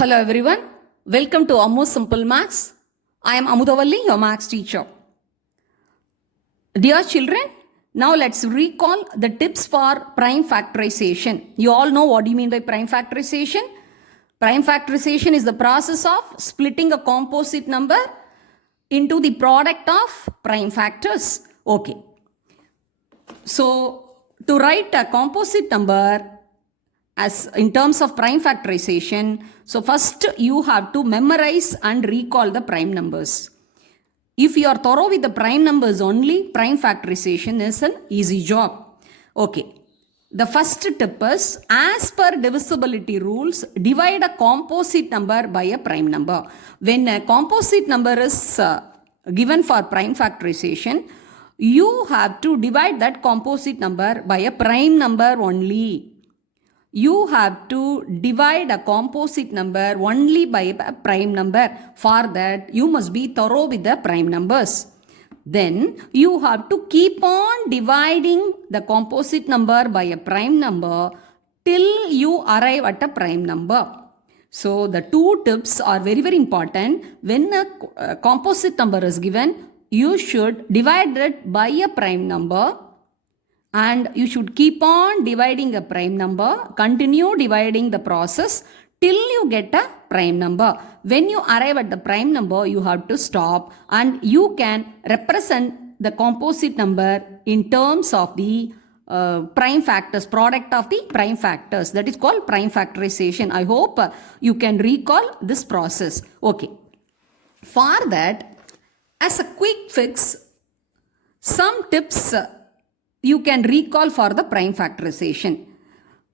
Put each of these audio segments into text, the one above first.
Hello everyone, welcome to Ammu Simple Maths. I am Amudavalli, your maths teacher. Dear children, now let's recall the tips for prime factorization. You all know what do you mean by prime factorization? Prime factorization is the process of splitting a composite number into the product of prime factors. Okay. So, to write a composite number as in terms of prime factorization, so first you have to memorize and recall the prime numbers. If you are thorough with the prime numbers only, prime factorization is an easy job. Okay. The first tip is, as per divisibility rules, divide a composite number by a prime number. When a composite number is given for prime factorization, you have to divide that composite number by a prime number only. You have to divide a composite number only by a prime number. For that, you must be thorough with the prime numbers. Then, you have to keep on dividing the composite number by a prime number till you arrive at a prime number. So, the two tips are very, very important. When a composite number is given, you should divide it by a prime number. And you should keep on dividing a prime number, continue dividing the process till you get a prime number. When you arrive at the prime number, you have to stop and you can represent the composite number in terms of the prime factors, product of the prime factors. That is called prime factorization. I hope you can recall this process. Okay. For that, as a quick fix, some tips you can recall for the prime factorization.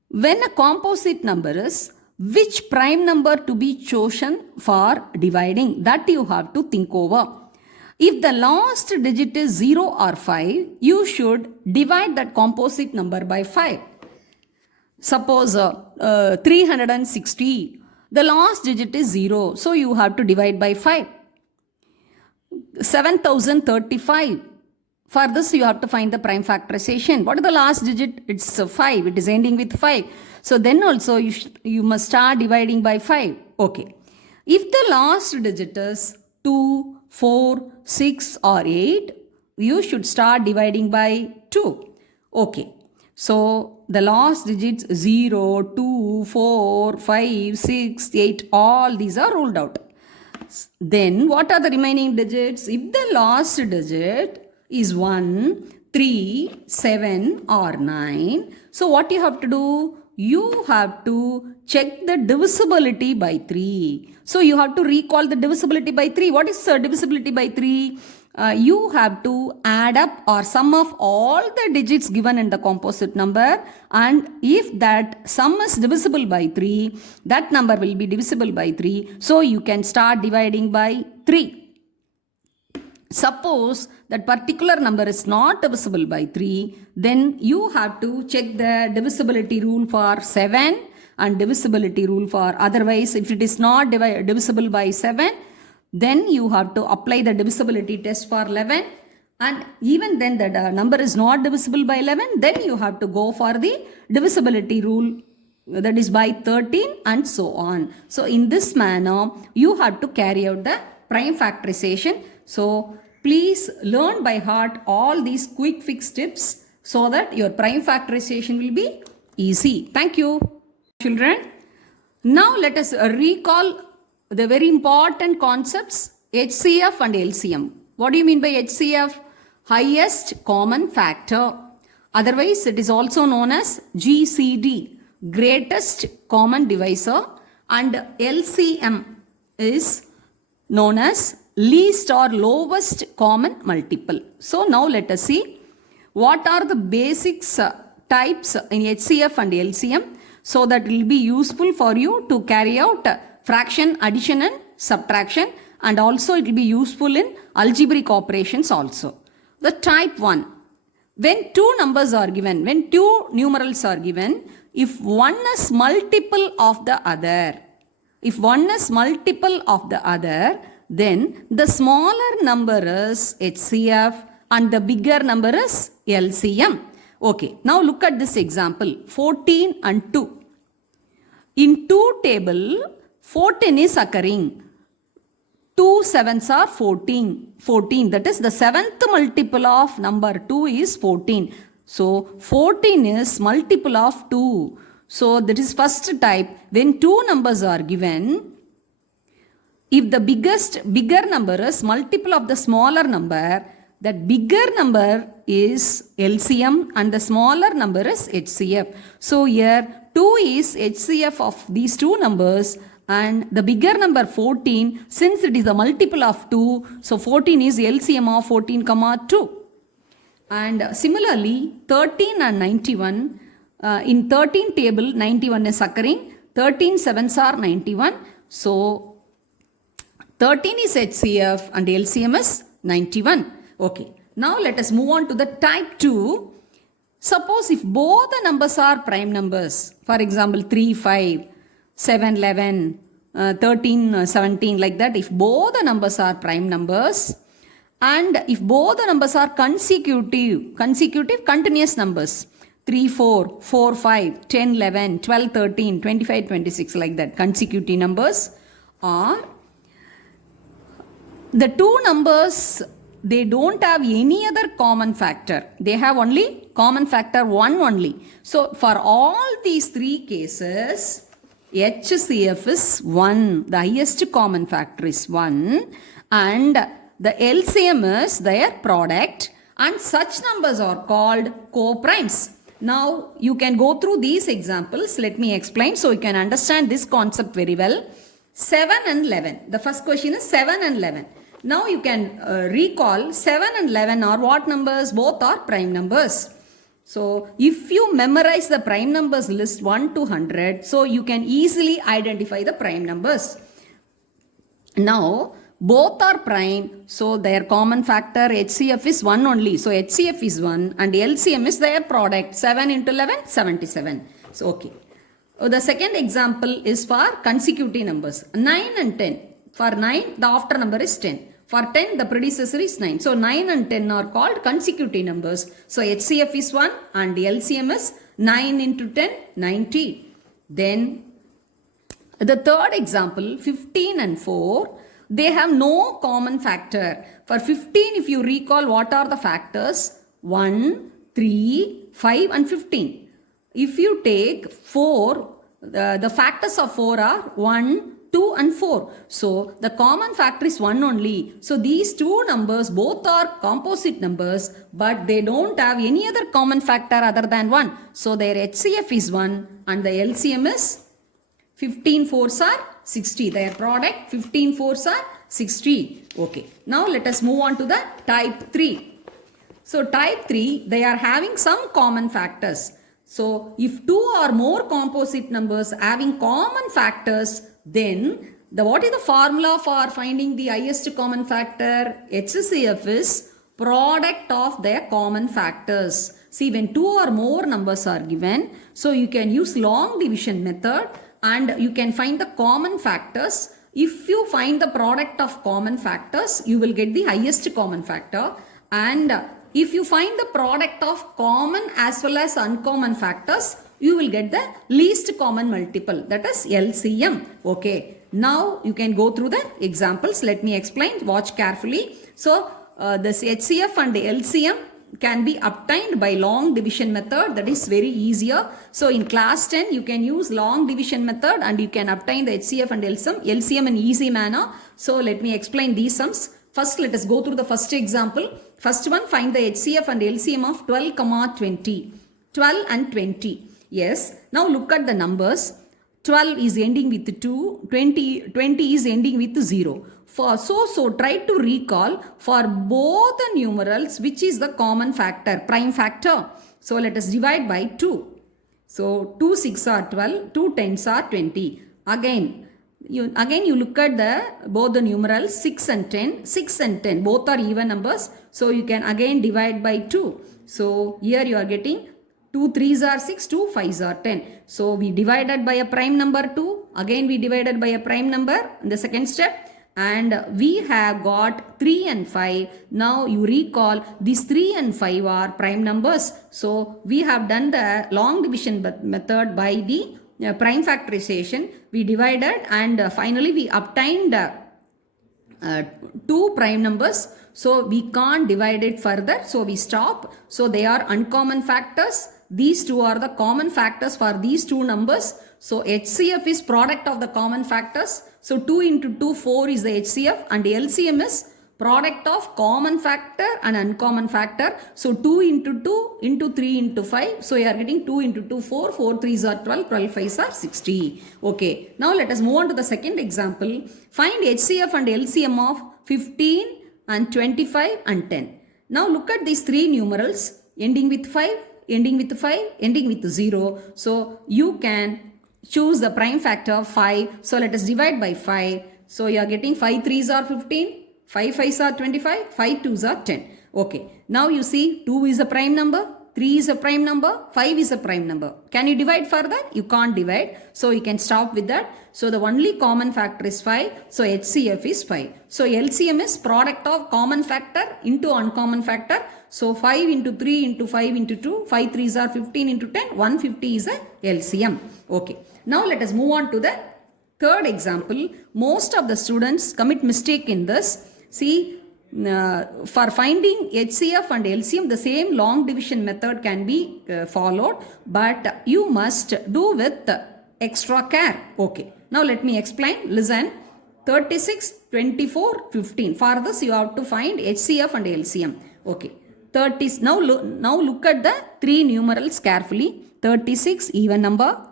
When a composite number is, which prime number to be chosen for dividing, that you have to think over. If the last digit is 0 or 5, you should divide that composite number by 5. Suppose 360, the last digit is 0, so you have to divide by 5. 7035. For this, you have to find the prime factorization. What is the last digit? It's 5. It is ending with 5. So then also you must start dividing by 5. Okay. If the last digit is 2, 4, 6 or 8, you should start dividing by 2. Okay. So the last digits 0, 2, 4, 5, 6, 8, all these are ruled out. Then what are the remaining digits? If the last digit is 1, 3, 7 or 9. So what you have to do? You have to check the divisibility by 3. So you have to recall the divisibility by 3. What is divisibility by 3? You have to add up or sum of all the digits given in the composite number, and if that sum is divisible by 3, that number will be divisible by 3. So you can start dividing by 3. Suppose that particular number is not divisible by 3, then you have to check the divisibility rule for 7 and divisibility rule for otherwise. If it is not divisible by 7, then you have to apply the divisibility test for 11. And even then the number is not divisible by 11, then you have to go for the divisibility rule, that is by 13 and so on. So in this manner, you have to carry out the prime factorization. So please learn by heart all these quick fix tips so that your prime factorization will be easy. Thank you, children. Now let us recall the very important concepts HCF and LCM. What do you mean by HCF? Highest common factor. Otherwise, it is also known as GCD, greatest common divisor, and LCM is known as least or lowest common multiple. So now let us see what are the basics types in HCF and LCM, so that it will be useful for you to carry out fraction, addition and subtraction, and also it will be useful in algebraic operations also. The type 1, when two numbers are given, when two numerals are given, if one is multiple of the other, then the smaller number is HCF and the bigger number is LCM. Okay, now look at this example, 14 and 2. In 2 table, 14 is occurring. 2 sevens are 14. 14, that is the seventh multiple of number 2 is 14. So 14 is multiple of 2. So that is first type. When two numbers are given, if the bigger number is multiple of the smaller number, that bigger number is LCM and the smaller number is HCF. So here 2 is HCF of these two numbers, and the bigger number 14, since it is a multiple of 2, so 14 is LCM of 14 comma 2. And similarly 13 and 91, in 13 table 91 is occurring, 13 sevens are 91, so 13 is HCF and LCM is 91. Okay, now let us move on to the type 2. Suppose if both the numbers are prime numbers, for example 3, 5, 7, 11, 13, 17, like that, if both the numbers are prime numbers, and if both the numbers are consecutive continuous numbers, 3, 4, 4, 5, 10, 11, 12, 13, 25, 26, like that, consecutive numbers, or the two numbers, they don't have any other common factor. They have only common factor 1 only. So for all these three cases, HCF is 1. The highest common factor is 1. And the LCM is their product. And such numbers are called co-primes. Now you can go through these examples. Let me explain so you can understand this concept very well. 7 and 11. The first question is 7 and 11. Now you can recall 7 and 11 are what numbers? Both are prime numbers. So if you memorize the prime numbers list 1 to 100, so you can easily identify the prime numbers. Now both are prime, so their common factor HCF is 1 only. So HCF is 1 and LCM is their product. 7 into 11, 77. So okay. The second example is for consecutive numbers. 9 and 10. For 9, the after number is 10. For 10, the predecessor is 9. So 9 and 10 are called consecutive numbers. So HCF is 1 and LCM is 9 into 10, 90. Then the third example, 15 and 4, they have no common factor. For 15, if you recall, what are the factors? 1, 3, 5 and 15. If you take 4, the factors of 4 are 1, 2 and 4. So the common factor is 1 only. So these two numbers both are composite numbers, but they don't have any other common factor other than 1. So their HCF is 1 and the LCM is 15 fours are 60. Their product 15 fours are 60. Okay. Now let us move on to the type 3. So type 3, they are having some common factors. So if two or more composite numbers having common factors, then what is the formula for finding the highest common factor? HCF is product of their common factors. See, when two or more numbers are given, so you can use long division method and you can find the common factors. If you find the product of common factors, you will get the highest common factor. And if you find the product of common as well as uncommon factors, you will get the least common multiple, that is LCM. Okay. Now you can go through the examples. Let me explain. Watch carefully. So this HCF and LCM can be obtained by long division method. That is very easier. So in class 10, you can use long division method and you can obtain the HCF and LCM in easy manner. So let me explain these sums. First, let us go through the first example. First one, find the HCF and LCM of 12, 20. 12 and 20. Yes. Now look at the numbers. 12 is ending with 2. 20 is ending with 0. So try to recall for both the numerals which is the common factor, prime factor. So let us divide by 2. So 2 6 are 12, 2 10s are 20. Again you look at both the numerals 6 and 10. 6 and 10 both are even numbers. So you can again divide by 2. So here you are getting 2 3s are 6, 2 5s are 10. So we divided by a prime number 2. Again we divided by a prime number in the second step. And we have got 3 and 5. Now you recall these 3 and 5 are prime numbers. So we have done the long division method by the prime factorization, we divided and finally we obtained two prime numbers. So we can't divide it further. So we stop. So they are uncommon factors. These two are the common factors for these two numbers. So HCF is product of the common factors. So 2 into 2, 4 is the HCF, and LCM is product of common factor and uncommon factor. So 2 into 2 into 3 into 5. So you are getting 2 into 2, 4, 4 3s are 12, 12 5s are 60. Okay. Now let us move on to the second example. Find HCF and LCM of 15 and 25 and 10. Now look at these three numerals ending with 5, ending with 5, ending with 0. So you can choose the prime factor of 5. So let us divide by 5. So you are getting 5 3s are 15. 5 5s are 25, 5 2s are 10. Okay, now you see 2 is a prime number, 3 is a prime number, 5 is a prime number. Can you divide further? You can't divide. So you can stop with that. So the only common factor is 5. So HCF is 5. So LCM is product of common factor into uncommon factor. So 5 into 3 into 5 into 2, 5 3s are 15 into 10, 150 is a LCM. Okay, now let us move on to the third example. Most of the students commit mistake in this. See, for finding HCF and LCM, the same long division method can be followed, but you must do with extra care. Okay, now let me explain. Listen, 36, 24, 15. For this, you have to find HCF and LCM. Okay, 30. Now look at the three numerals carefully. 36, even number.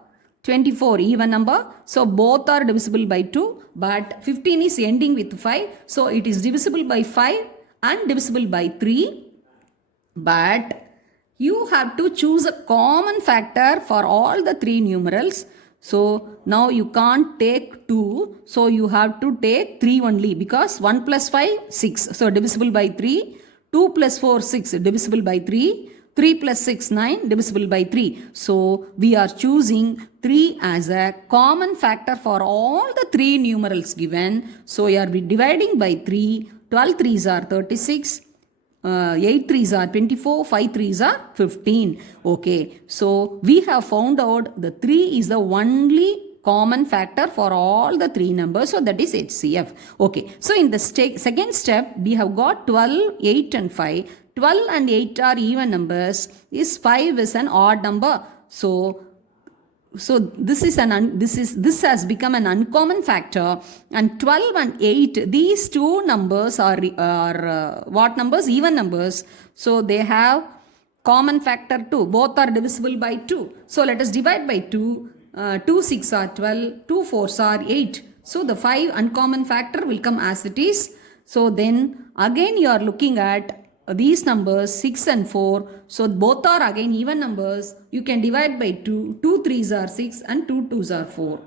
24 even number, so both are divisible by 2, but 15 is ending with 5, so it is divisible by 5 and divisible by 3, but you have to choose a common factor for all the three numerals. So now you can't take 2, so you have to take 3 only, because 1 plus 5 6, so divisible by 3, 2 plus 4 6, divisible by 3, 3 plus 6, 9, divisible by 3. So we are choosing 3 as a common factor for all the three numerals given. So we are dividing by 3. 12 3s are 36. 8 3s are 24. 5 3s are 15. Okay. So we have found out the 3 is the only common factor for all the three numbers. So that is HCF. Okay. So in the second step, we have got 12, 8 and 5. 12 and 8 are even numbers. 5 is an odd number. So this has become an uncommon factor, and 12 and 8, these two numbers are what numbers? Even numbers. So they have common factor 2. Both are divisible by 2. So let us divide by 2. 2 6 are 12. 2 4s are 8. So the 5 uncommon factor will come as it is. So then again you are looking at these numbers 6 and 4, so both are again even numbers. You can divide by 2. 2 3s are 6 and 2 2s are 4.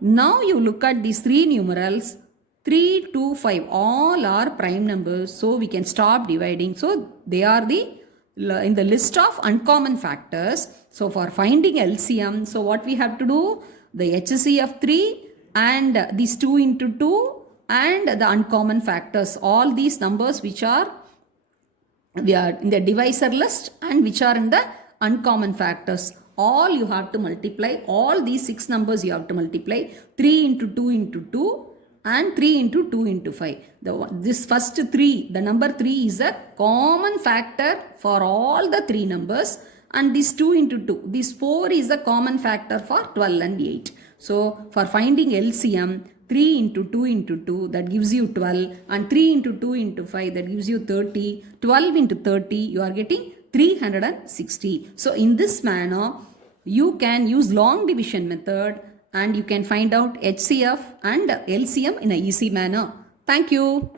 Now you look at these three numerals. 3 2 5 all are prime numbers, so we can stop dividing. So they are in the list of uncommon factors. So for finding LCM, so what we have to do, the HCF 3 and these 2 into 2 and the uncommon factors, all these numbers which are in the divisor list and which are in the uncommon factors, all you have to multiply. All these 6 numbers you have to multiply. 3 into 2 into 2 and 3 into 2 into 5. This first 3, the number 3 is a common factor for all the three numbers, and this 2 into 2, this 4 is a common factor for 12 and 8. So for finding LCM, 3 into 2 into 2, that gives you 12, and 3 into 2 into 5, that gives you 30. 12 into 30, you are getting 360. So in this manner, you can use long division method and you can find out HCF and LCM in an easy manner. Thank you.